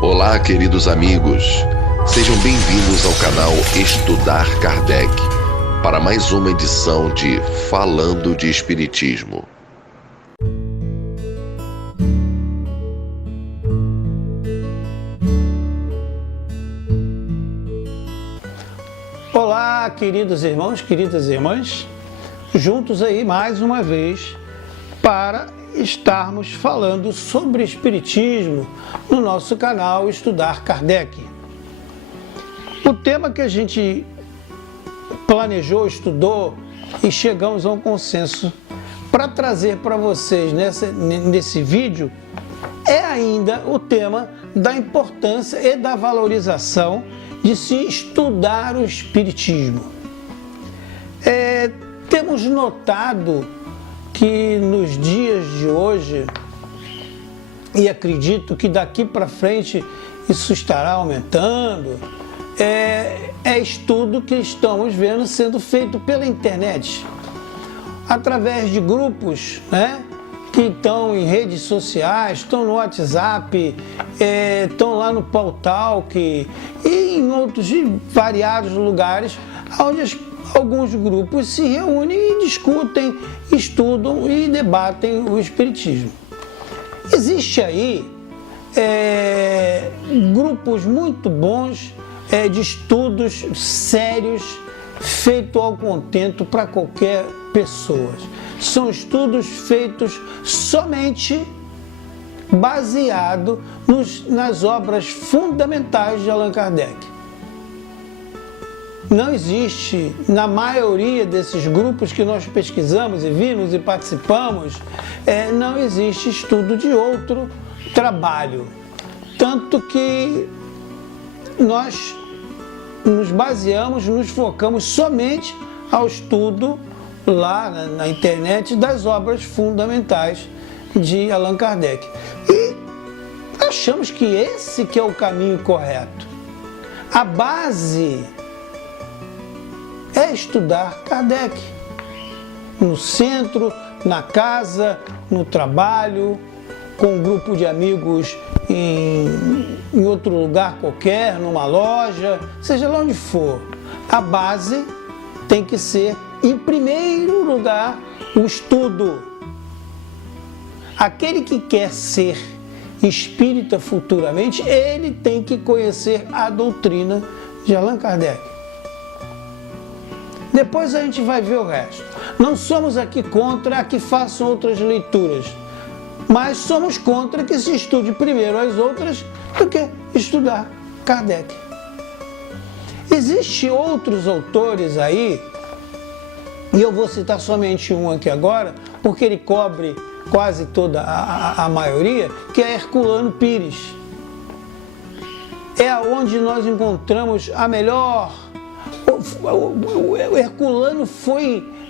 Olá, queridos amigos. Sejam bem-vindos ao canal Estudar Kardec para mais uma edição de Falando de Espiritismo. Olá, queridos irmãos, queridas irmãs, juntos aí mais uma vez para estarmos falando sobre Espiritismo no nosso canal Estudar Kardec. O tema que a gente planejou, estudou e chegamos a um consenso para trazer para vocês nesse vídeo é ainda o tema da importância e da valorização de se estudar o Espiritismo. Temos notado que nos dias de hoje, e acredito que daqui para frente isso estará aumentando, é estudo que estamos vendo sendo feito pela internet, através de grupos, que estão em redes sociais, estão no WhatsApp, estão lá no Pautalk e em outros variados lugares, onde alguns grupos se reúnem e discutem, estudam e debatem o Espiritismo. Existe aí grupos muito bons de estudos sérios, feitos ao contento para qualquer pessoa. São estudos feitos somente baseado nas obras fundamentais de Allan Kardec. Não existe, na maioria desses grupos que nós pesquisamos e vimos e participamos, não existe estudo de outro trabalho. Tanto que nós nos baseamos, nos focamos somente ao estudo lá na internet das obras fundamentais de Allan Kardec. E achamos que esse que é o caminho correto. A base é estudar Kardec, no centro, na casa, no trabalho, com um grupo de amigos em outro lugar qualquer, numa loja, seja lá onde for. A base tem que ser, em primeiro lugar, o estudo. Aquele que quer ser espírita futuramente, ele tem que conhecer a doutrina de Allan Kardec. Depois a gente vai ver o resto. Não somos aqui contra que façam outras leituras, mas somos contra que se estude primeiro as outras do que estudar Kardec. Existem outros autores aí, e eu vou citar somente um aqui agora, porque ele cobre quase toda a maioria, que é Herculano Pires. É onde nós encontramos a melhor. O Herculano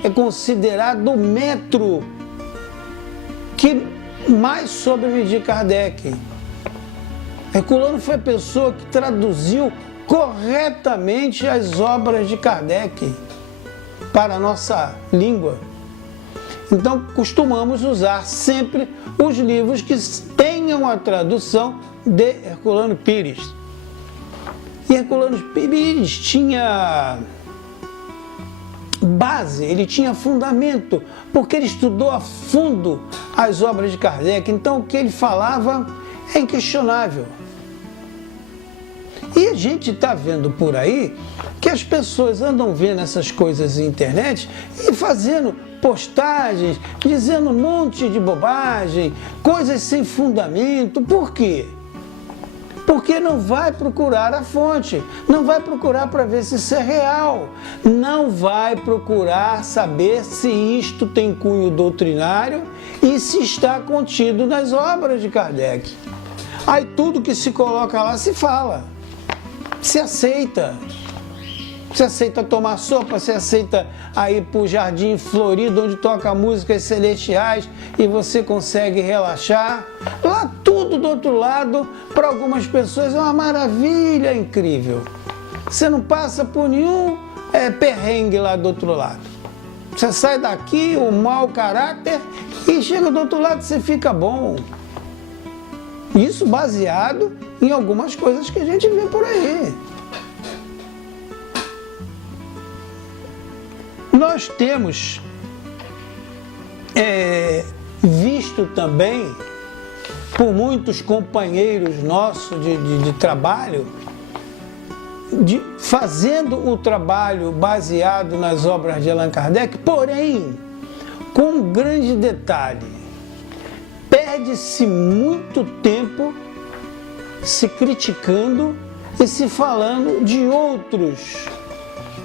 é considerado o metro que mais soube de Kardec. Herculano foi a pessoa que traduziu corretamente as obras de Kardec para a nossa língua. Então, costumamos usar sempre os livros que tenham a tradução de Herculano Pires. E Herculano Pires tinha base, ele tinha fundamento, porque ele estudou a fundo as obras de Kardec. Então, o que ele falava é inquestionável. E a gente está vendo por aí que as pessoas andam vendo essas coisas na internet e fazendo postagens, dizendo um monte de bobagem, coisas sem fundamento. Por quê? Porque não vai procurar a fonte, não vai procurar para ver se isso é real, não vai procurar saber se isto tem cunho doutrinário e se está contido nas obras de Kardec. Aí tudo que se coloca lá se fala, se aceita. Você aceita tomar sopa, você aceita ir para o Jardim Florido, onde toca músicas celestiais e você consegue relaxar. Lá tudo do outro lado, para algumas pessoas é uma maravilha incrível. Você não passa por nenhum perrengue lá do outro lado. Você sai daqui, o mau caráter, e chega do outro lado você fica bom. Isso baseado em algumas coisas que a gente vê por aí. Nós temos visto também por muitos companheiros nossos de trabalho, fazendo o trabalho baseado nas obras de Allan Kardec, porém, com um grande detalhe: perde-se muito tempo se criticando e se falando de outros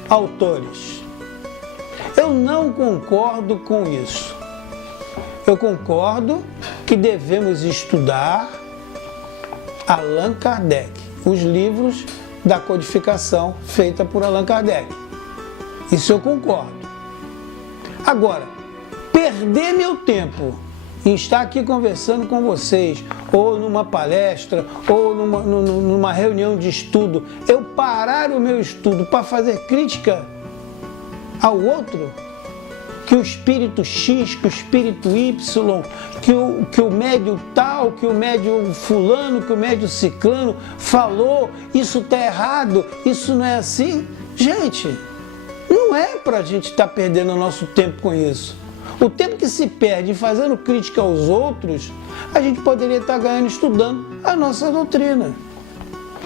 autores. Eu não concordo com isso. Eu concordo que devemos estudar Allan Kardec, os livros da codificação feita por Allan Kardec. Isso eu concordo. Agora, perder meu tempo em estar aqui conversando com vocês, ou numa palestra, ou numa reunião de estudo, eu parar o meu estudo para fazer crítica ao outro, que o espírito X, que o espírito Y, que o médium tal, que o médium fulano, que o médium ciclano falou, isso está errado, isso não é assim. Gente, não é para a gente estar perdendo o nosso tempo com isso. O tempo que se perde fazendo crítica aos outros, a gente poderia estar ganhando estudando a nossa doutrina.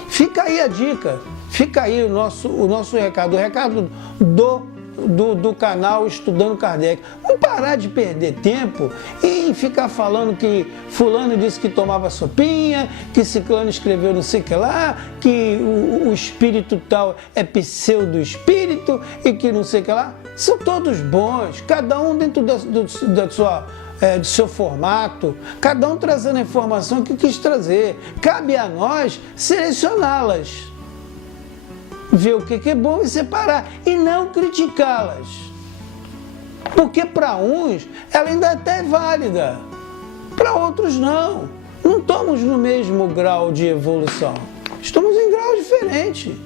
Fica aí a dica, fica aí o nosso recado, o recado do canal Estudando Kardec. Vamos parar de perder tempo e ficar falando que fulano disse que tomava sopinha, que ciclano escreveu não sei o que lá, que o espírito tal é pseudo-espírito e que não sei o que lá. São todos bons, cada um dentro do seu formato, cada um trazendo a informação que quis trazer. Cabe a nós selecioná-las, ver o que é bom e separar, e não criticá-las. Porque para uns ela ainda até é válida, para outros não. Não estamos no mesmo grau de evolução, estamos em grau diferente.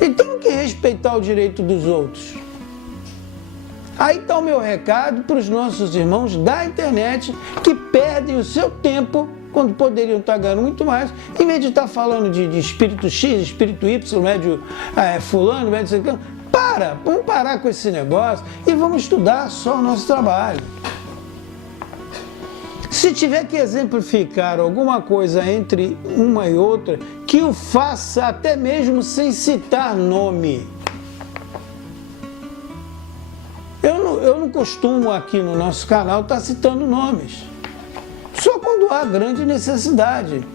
E temos que respeitar o direito dos outros. Aí está o meu recado para os nossos irmãos da internet que perdem o seu tempo quando poderiam estar ganhando muito mais, em vez de estar falando de espírito X, espírito Y, médio fulano, médio ciclano. Vamos parar com esse negócio e vamos estudar só o nosso trabalho. Se tiver que exemplificar alguma coisa entre uma e outra, que o faça até mesmo sem citar nome. Eu não costumo aqui no nosso canal estar citando nomes, só quando há grande necessidade.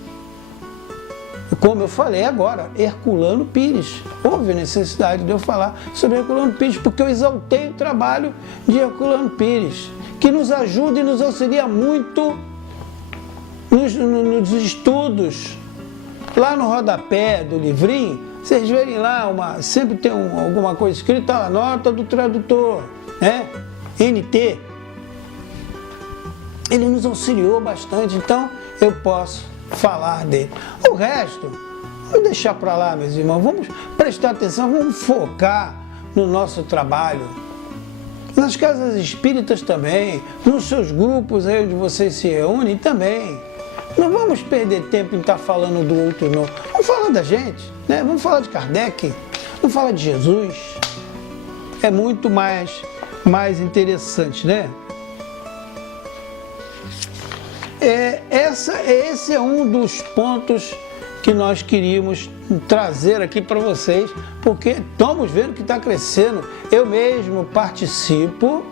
Como eu falei agora, Herculano Pires. Houve necessidade de eu falar sobre Herculano Pires, porque eu exaltei o trabalho de Herculano Pires, que nos ajuda e nos auxilia muito nos estudos. Lá no rodapé do livrinho, vocês verem lá, sempre tem alguma coisa escrita, a nota do tradutor, né? NT. Ele nos auxiliou bastante, então eu posso falar dele. O resto, vamos deixar para lá, meus irmãos, vamos prestar atenção, vamos focar no nosso trabalho. Nas casas espíritas também, nos seus grupos aí onde vocês se reúnem também. Não vamos perder tempo em estar falando do outro, não. Vamos falar da gente, né? Vamos falar de Kardec, vamos falar de Jesus. É muito mais interessante, né? Esse é um dos pontos que nós queríamos trazer aqui para vocês, porque estamos vendo que está crescendo. Eu mesmo participo,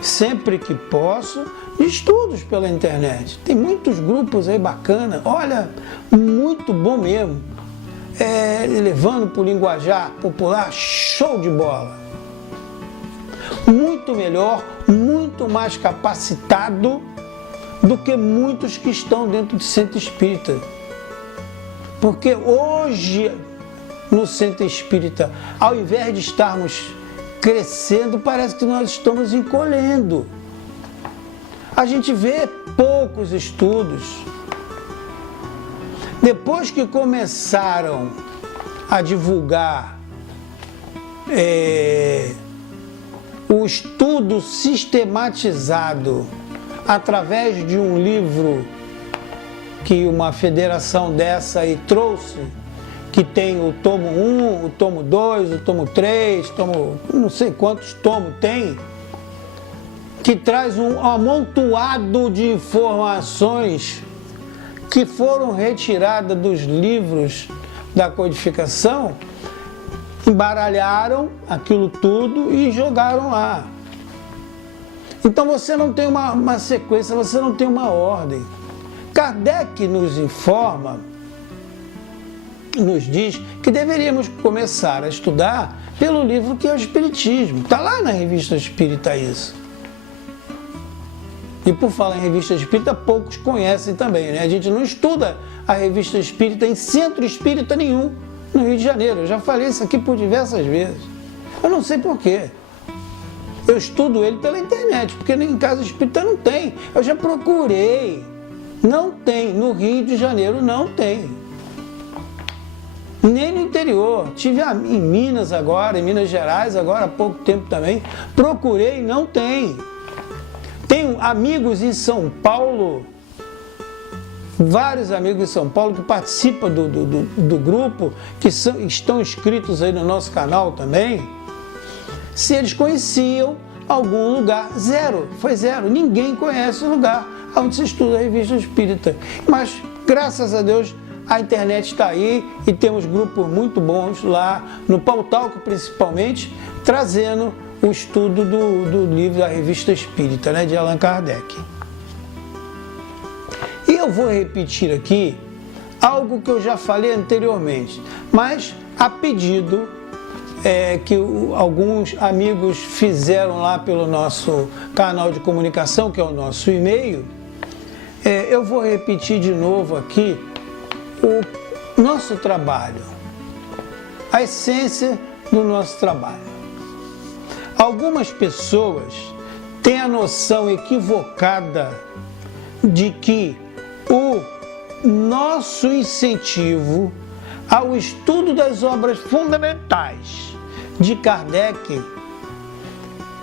sempre que posso, de estudos pela internet. Tem muitos grupos aí bacana, olha, muito bom mesmo. Levando para o linguajar popular, show de bola. Muito melhor, muito mais capacitado do que muitos que estão dentro do centro espírita. Porque hoje, no centro espírita, ao invés de estarmos crescendo, parece que nós estamos encolhendo. A gente vê poucos estudos. Depois que começaram a divulgar o estudo sistematizado através de um livro que uma federação dessa aí trouxe, que tem o tomo 1, o tomo 2, o tomo 3, não sei quantos tomos tem, que traz um amontoado de informações que foram retiradas dos livros da codificação, embaralharam aquilo tudo e jogaram lá. Então você não tem uma sequência, você não tem uma ordem. Kardec nos informa, nos diz que deveríamos começar a estudar pelo livro que é o Espiritismo. Está lá na Revista Espírita isso. E por falar em Revista Espírita, poucos conhecem também, né? A gente não estuda a Revista Espírita em centro espírita nenhum no Rio de Janeiro. Eu já falei isso aqui por diversas vezes. Eu não sei porquê. Eu estudo ele pela internet, porque em casa espírita não tem. Eu já procurei. Não tem. No Rio de Janeiro não tem. Nem no interior. Tive em Minas agora, em Minas Gerais agora há pouco tempo também. Procurei, não tem. Tenho amigos em São Paulo, vários amigos em São Paulo que participam do grupo, que estão inscritos aí no nosso canal também. Se eles conheciam algum lugar, zero, foi zero. Ninguém conhece o lugar onde se estuda a Revista Espírita. Mas, graças a Deus, a internet está aí e temos grupos muito bons lá, no Pautalk principalmente, trazendo o estudo do livro da Revista Espírita, né, de Allan Kardec. E eu vou repetir aqui algo que eu já falei anteriormente, mas a pedido que alguns amigos fizeram lá pelo nosso canal de comunicação, que é o nosso e-mail, eu vou repetir de novo aqui o nosso trabalho, a essência do nosso trabalho. Algumas pessoas têm a noção equivocada de que o nosso incentivo ao estudo das obras fundamentais de Kardec,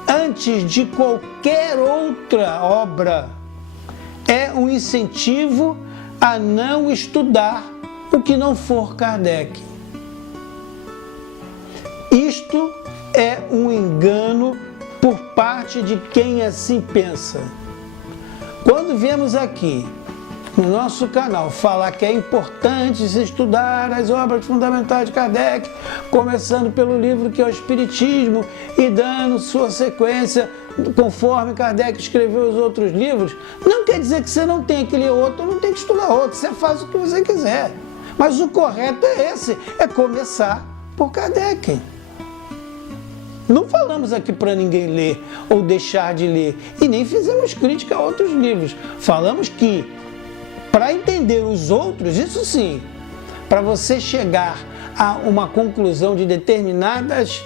antes de qualquer outra obra, é um incentivo a não estudar o que não for Kardec. Isto é um engano por parte de quem assim pensa. Quando vemos aqui no nosso canal falar que é importante se estudar as obras fundamentais de Kardec, começando pelo livro que é o Espiritismo e dando sua sequência conforme Kardec escreveu os outros livros, não quer dizer que você não tem que ler outro ou não tem que estudar outro, você faz o que você quiser. Mas o correto é esse, é começar por Kardec. Não falamos aqui para ninguém ler ou deixar de ler e nem fizemos crítica a outros livros. Falamos que para entender os outros, isso sim, para você chegar a uma conclusão de determinadas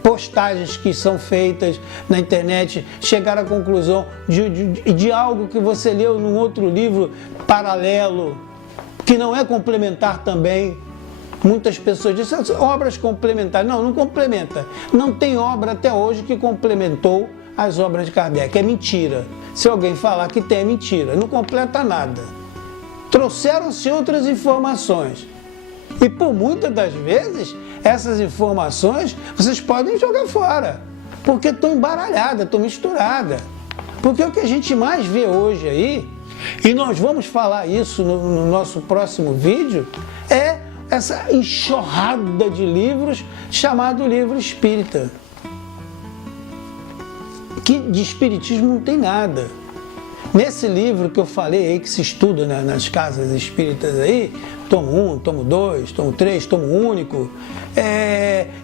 postagens que são feitas na internet, chegar à conclusão de algo que você leu num outro livro paralelo, que não é complementar também. Muitas pessoas dizem, obras complementares. Não, não complementa. Não tem obra até hoje que complementou as obras de Kardec. É mentira. Se alguém falar que tem, é mentira. Não completa nada. Trouxeram-se outras informações. E por muitas das vezes, essas informações vocês podem jogar fora. Porque estão embaralhadas, estão misturadas. Porque o que a gente mais vê hoje aí, e nós vamos falar isso no nosso próximo vídeo, é essa enxurrada de livros chamado livro espírita. Que de espiritismo não tem nada. Nesse livro que eu falei aí, que se estuda nas casas espíritas aí, tomo 1, tomo 2, tomo 3, tomo único,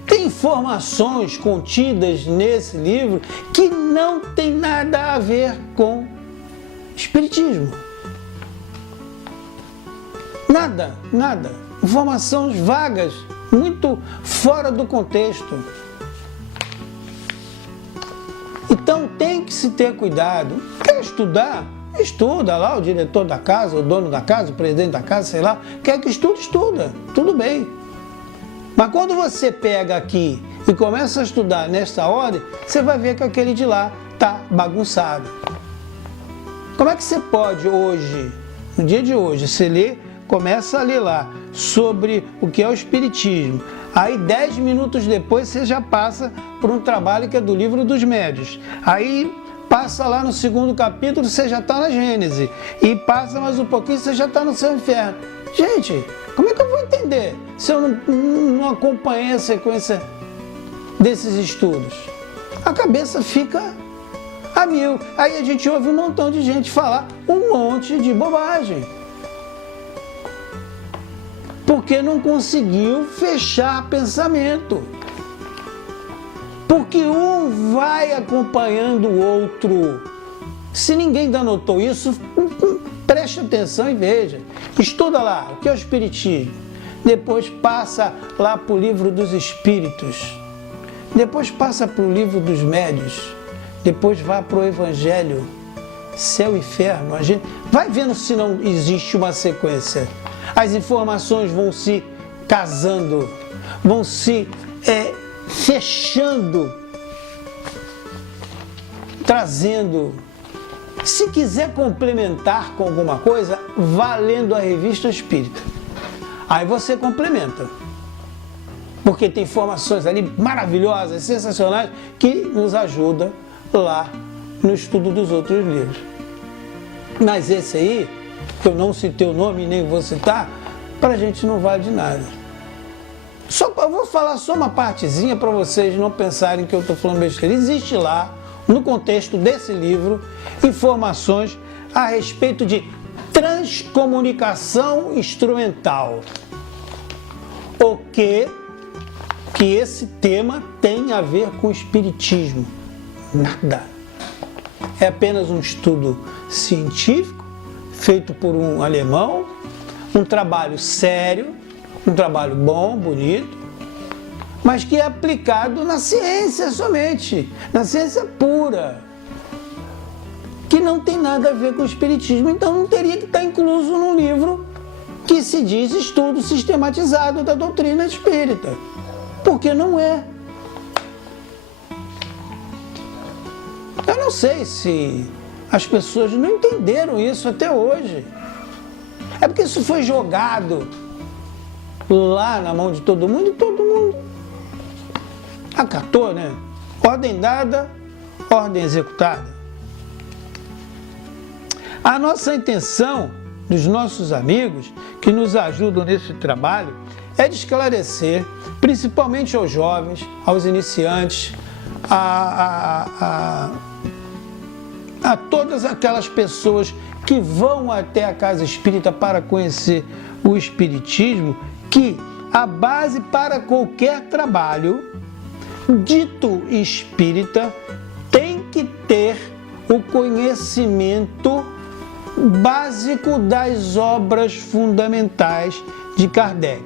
tem informações contidas nesse livro que não tem nada a ver com espiritismo. Nada, nada. Informações vagas, muito fora do contexto. Então tem que se ter cuidado. Quer estudar? Estuda lá, o diretor da casa, o dono da casa, o presidente da casa, sei lá. Quer que estude? Estuda. Tudo bem. Mas quando você pega aqui e começa a estudar nessa ordem, você vai ver que aquele de lá está bagunçado. Como é que você pode hoje no dia de hoje, você lê, começa a ler lá sobre o que é o Espiritismo. Aí 10 minutos depois você já passa por um trabalho que é do Livro dos Médiuns. Aí passa lá no segundo capítulo, você já está na Gênese. E passa mais um pouquinho, você já está no Céu e Inferno. Gente, como é que eu vou entender se eu não acompanhei a sequência desses estudos? A cabeça fica a mil. Aí a gente ouve um montão de gente falar um monte de bobagem. Porque não conseguiu fechar pensamento. Porque um vai acompanhando o outro. Se ninguém ainda notou isso, preste atenção e veja. Estuda lá o que é o Espiritismo. Depois passa lá para o Livro dos Espíritos. Depois passa para o Livro dos Médiuns. Depois vai para o Evangelho. Céu e Inferno. A gente vai vendo se não existe uma sequência. As informações vão se casando, vão se fechando, trazendo. Se quiser complementar com alguma coisa, vá lendo a Revista Espírita. Aí você complementa. Porque tem informações ali maravilhosas, sensacionais, que nos ajudam lá no estudo dos outros livros. Mas esse aí, que eu não citei o nome e nem vou citar, para a gente não vale de nada. Eu vou falar só uma partezinha para vocês não pensarem que eu estou falando besteira. Existe lá, no contexto desse livro, informações a respeito de transcomunicação instrumental. O que esse tema tem a ver com o Espiritismo? Nada. É apenas um estudo científico, feito por um alemão, um trabalho sério, um trabalho bom, bonito, mas que é aplicado na ciência somente, na ciência pura, que não tem nada a ver com o Espiritismo. Então não teria que estar incluso num livro que se diz estudo sistematizado da doutrina espírita, porque não é. Eu não sei se as pessoas não entenderam isso até hoje. É porque isso foi jogado lá na mão de todo mundo e todo mundo acatou, né? Ordem dada, ordem executada. A nossa intenção dos nossos amigos que nos ajudam nesse trabalho é de esclarecer, principalmente aos jovens, aos iniciantes, a todas aquelas pessoas que vão até a casa espírita para conhecer o Espiritismo, que a base para qualquer trabalho dito espírita tem que ter o conhecimento básico das obras fundamentais de Kardec.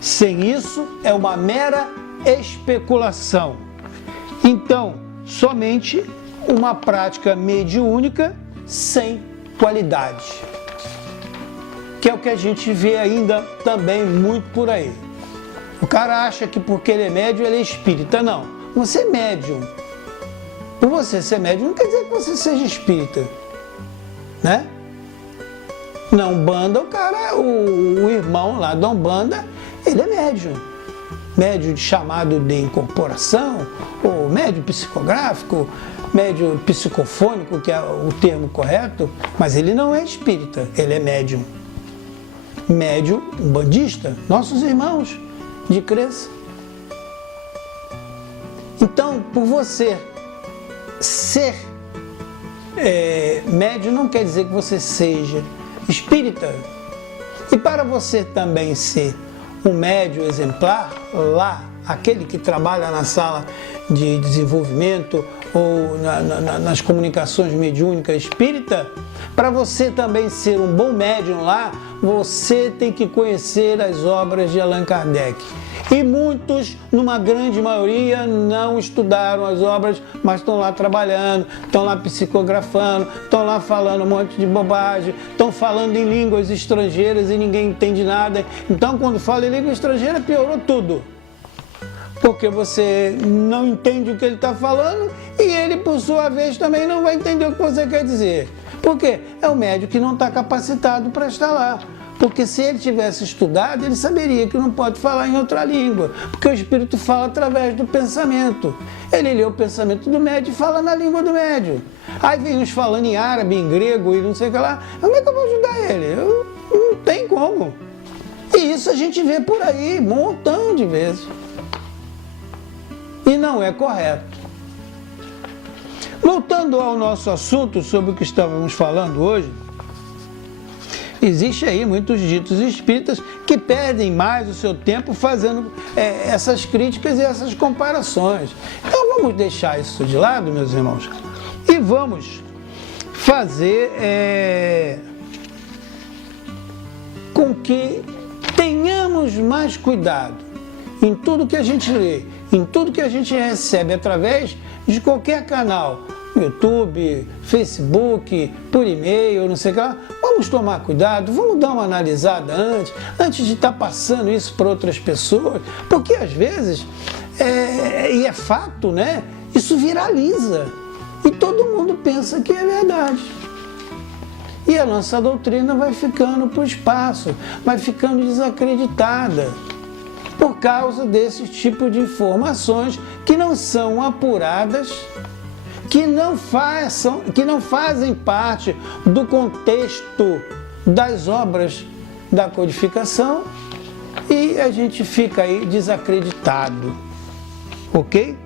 Sem isso, é uma mera especulação. Então, somente uma prática mediúnica sem qualidade, que é o que a gente vê ainda também muito por aí. O cara acha que porque ele é médium, ele é espírita. Não, você é médium. Por você ser médium não quer dizer que você seja espírita, né? Na Umbanda, o irmão lá da Umbanda, ele é médium. Médium chamado de incorporação, ou médium psicográfico, médium psicofônico, que é o termo correto, mas ele não é espírita, ele é médium. Médium umbandista, nossos irmãos de crença. Então, por você ser médium não quer dizer que você seja espírita. E para você também ser um médium exemplar, lá, aquele que trabalha na sala de desenvolvimento ou nas comunicações mediúnicas espírita, para você também ser um bom médium lá, você tem que conhecer as obras de Allan Kardec. E muitos, numa grande maioria, não estudaram as obras, mas estão lá trabalhando, estão lá psicografando, estão lá falando um monte de bobagem, estão falando em línguas estrangeiras e ninguém entende nada. Então, quando fala em língua estrangeira, piorou tudo. Porque você não entende o que ele está falando e ele, por sua vez, também não vai entender o que você quer dizer. Por quê? É o médium que não está capacitado para estar lá. Porque se ele tivesse estudado, ele saberia que não pode falar em outra língua, porque o espírito fala através do pensamento. Ele lê o pensamento do médium e fala na língua do médium. Aí vem uns falando em árabe, em grego e não sei o que lá. Como é que eu vou ajudar ele? Não tem como. E isso a gente vê por aí, um montão de vezes. E não é correto. Voltando ao nosso assunto sobre o que estávamos falando hoje, existe aí muitos ditos espíritas que perdem mais o seu tempo fazendo essas críticas e essas comparações. Então vamos deixar isso de lado, meus irmãos, e vamos fazer com que tenhamos mais cuidado em tudo que a gente lê, em tudo que a gente recebe através de qualquer canal, YouTube, Facebook, por e-mail, não sei o que lá. Vamos tomar cuidado, vamos dar uma analisada antes de estar passando isso para outras pessoas, porque às vezes, e é fato, né? Isso viraliza e todo mundo pensa que é verdade. E a nossa doutrina vai ficando para o espaço, vai ficando desacreditada por causa desse tipo de informações que não são apuradas, que não fazem parte do contexto das obras da codificação, e a gente fica aí desacreditado, ok?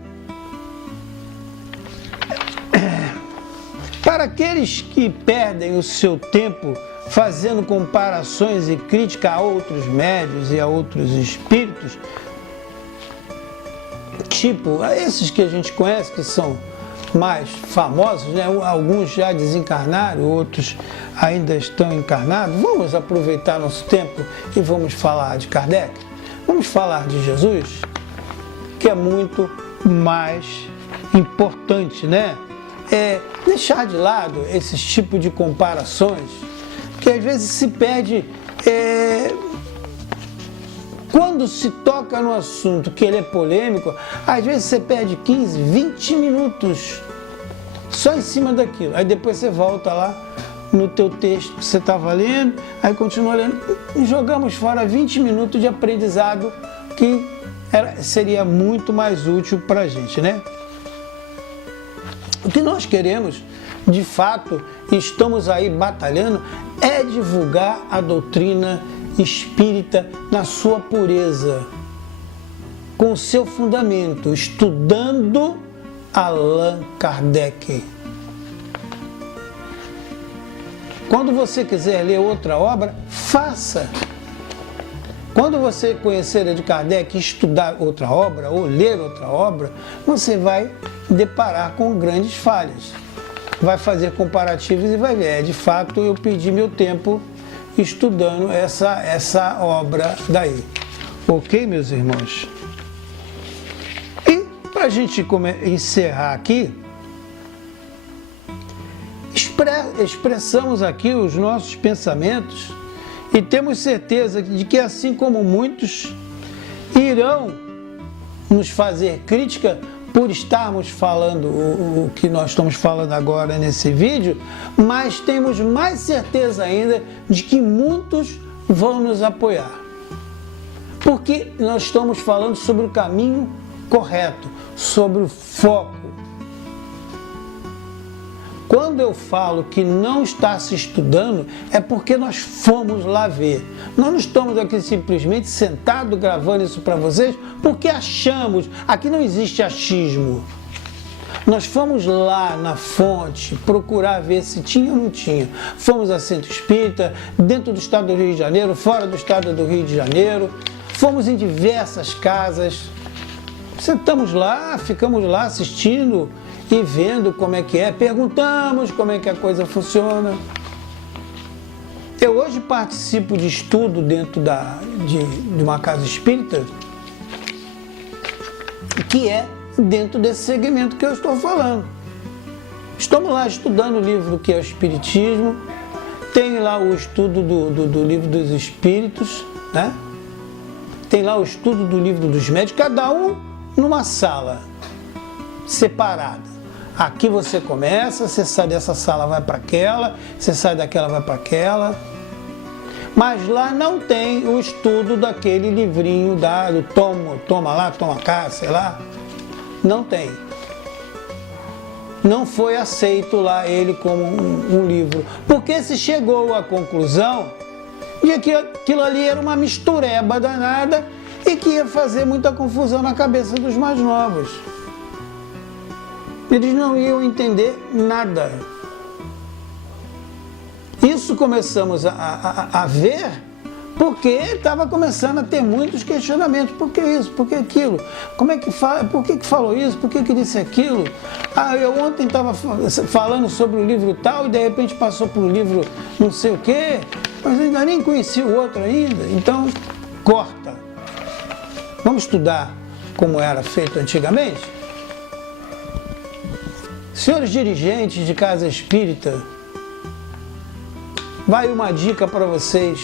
Para aqueles que perdem o seu tempo fazendo comparações e crítica a outros médiuns e a outros espíritos, tipo a esses que a gente conhece, que são mais famosos, né? Alguns já desencarnaram, outros ainda estão encarnados. Vamos aproveitar nosso tempo e vamos falar de Kardec, vamos falar de Jesus, que é muito mais importante, né? Deixar de lado esses tipos de comparações, que às vezes se perde. Quando se toca no assunto que ele é polêmico, às vezes você perde 15, 20 minutos só em cima daquilo. Aí depois você volta lá no teu texto que você estava lendo, aí continua lendo. E jogamos fora 20 minutos de aprendizado que seria muito mais útil para a gente, né? O que nós queremos, de fato, e estamos aí batalhando, é divulgar a doutrina espírita na sua pureza, com o seu fundamento, estudando Allan Kardec. Quando você quiser ler outra obra, faça. Quando você conhecer a de Kardec, estudar outra obra ou ler outra obra, você vai deparar com grandes falhas. Vai fazer comparativos e vai ver, de fato eu perdi meu tempo estudando essa obra daí. Ok, meus irmãos? E para a gente encerrar aqui, expressamos aqui os nossos pensamentos e temos certeza de que, assim como muitos irão nos fazer crítica por estarmos falando o que nós estamos falando agora nesse vídeo, mas temos mais certeza ainda de que muitos vão nos apoiar. Porque nós estamos falando sobre o caminho correto, sobre o foco. Quando eu falo que não está se estudando, é porque nós fomos lá ver. Nós não estamos aqui simplesmente sentados gravando isso para vocês porque achamos. Aqui não existe achismo. Nós fomos lá na fonte procurar ver se tinha ou não tinha. Fomos a Centro Espírita, dentro do estado do Rio de Janeiro, fora do estado do Rio de Janeiro. Fomos em diversas casas. Sentamos lá, ficamos lá assistindo e vendo como é que é, perguntamos como é que a coisa funciona. Eu hoje participo de estudo dentro de uma casa espírita, que é dentro desse segmento que eu estou falando. Estamos lá estudando o livro que é o Espiritismo, tem lá o estudo do livro dos Espíritos, né? Tem lá o estudo do livro dos médios, cada um numa sala separada. Aqui você começa, você sai dessa sala, vai para aquela, você sai daquela, vai para aquela. Mas lá não tem o estudo daquele livrinho do toma lá, toma cá, sei lá. Não tem. Não foi aceito lá ele como um livro. Porque se chegou à conclusão de que aquilo ali era uma mistureba danada e que ia fazer muita confusão na cabeça dos mais novos. Eles não iam entender nada. Isso começamos a ver porque estava começando a ter muitos questionamentos. Por que isso? Por que aquilo? Como é que fala? Por que falou isso? Por que disse aquilo? Eu ontem estava falando sobre o livro tal e de repente passou para o livro não sei o quê, mas eu ainda nem conheci o outro ainda. Então, corta. Vamos estudar como era feito antigamente? Senhores dirigentes de casa espírita, vai uma dica para vocês.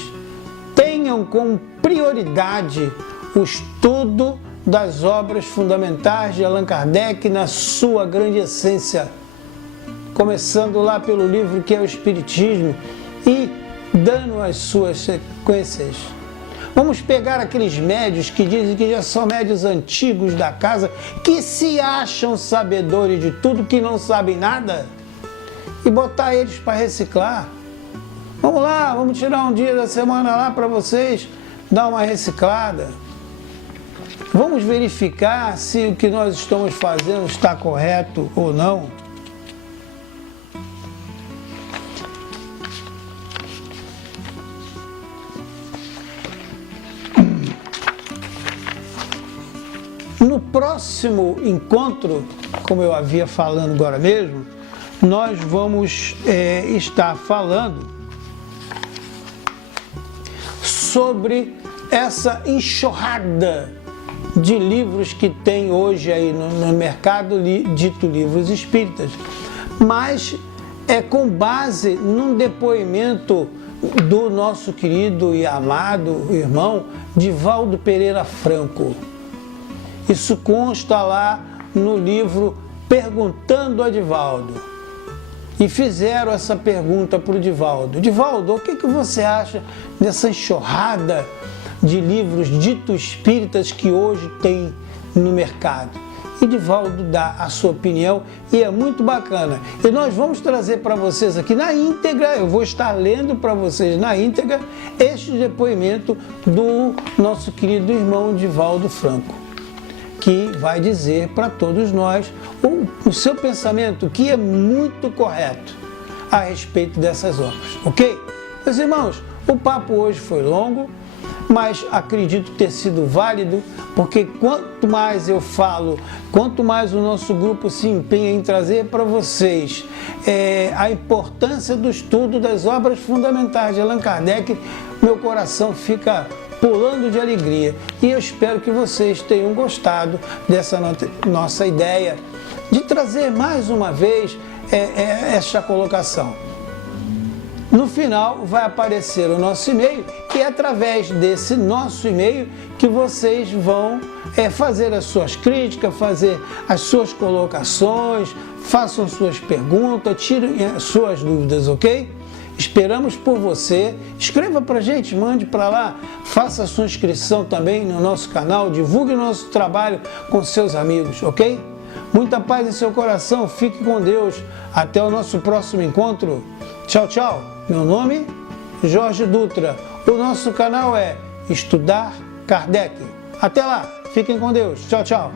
Tenham como prioridade o estudo das obras fundamentais de Allan Kardec na sua grande essência, começando lá pelo livro que é o Espiritismo e dando as suas sequências. Vamos pegar aqueles médios que dizem que já são médios antigos da casa, que se acham sabedores de tudo, que não sabem nada, e botar eles para reciclar. Vamos lá, vamos tirar um dia da semana lá para vocês dar uma reciclada. Vamos verificar se o que nós estamos fazendo está correto ou não. No próximo encontro, como eu havia falando agora mesmo, nós vamos estar falando sobre essa enxurrada de livros que tem hoje aí no mercado dito livros espíritas, mas é com base num depoimento do nosso querido e amado irmão Divaldo Pereira Franco. Isso consta lá no livro Perguntando a Divaldo. E fizeram essa pergunta para o Divaldo. Divaldo, o que você acha dessa enxurrada de livros ditos espíritas que hoje tem no mercado? E Divaldo dá a sua opinião e é muito bacana. E nós vamos trazer para vocês aqui na íntegra, eu vou estar lendo para vocês na íntegra este depoimento do nosso querido irmão Divaldo Franco, que vai dizer para todos nós o seu pensamento, que é muito correto a respeito dessas obras, ok? Meus irmãos, o papo hoje foi longo, mas acredito ter sido válido, porque quanto mais eu falo, quanto mais o nosso grupo se empenha em trazer para vocês a importância do estudo das obras fundamentais de Allan Kardec, meu coração fica pulando de alegria. E eu espero que vocês tenham gostado dessa nossa ideia de trazer mais uma vez esta colocação. No final vai aparecer o nosso e-mail e é através desse nosso e-mail que vocês vão fazer as suas críticas, fazer as suas colocações, façam suas perguntas, tirem as suas dúvidas, ok? Esperamos por você. Escreva para a gente, mande para lá, faça a sua inscrição também no nosso canal, divulgue o nosso trabalho com seus amigos, ok? Muita paz em seu coração, fique com Deus. Até o nosso próximo encontro. Tchau, tchau. Meu nome é Jorge Dutra. O nosso canal é Estudar Kardec. Até lá, fiquem com Deus. Tchau, tchau.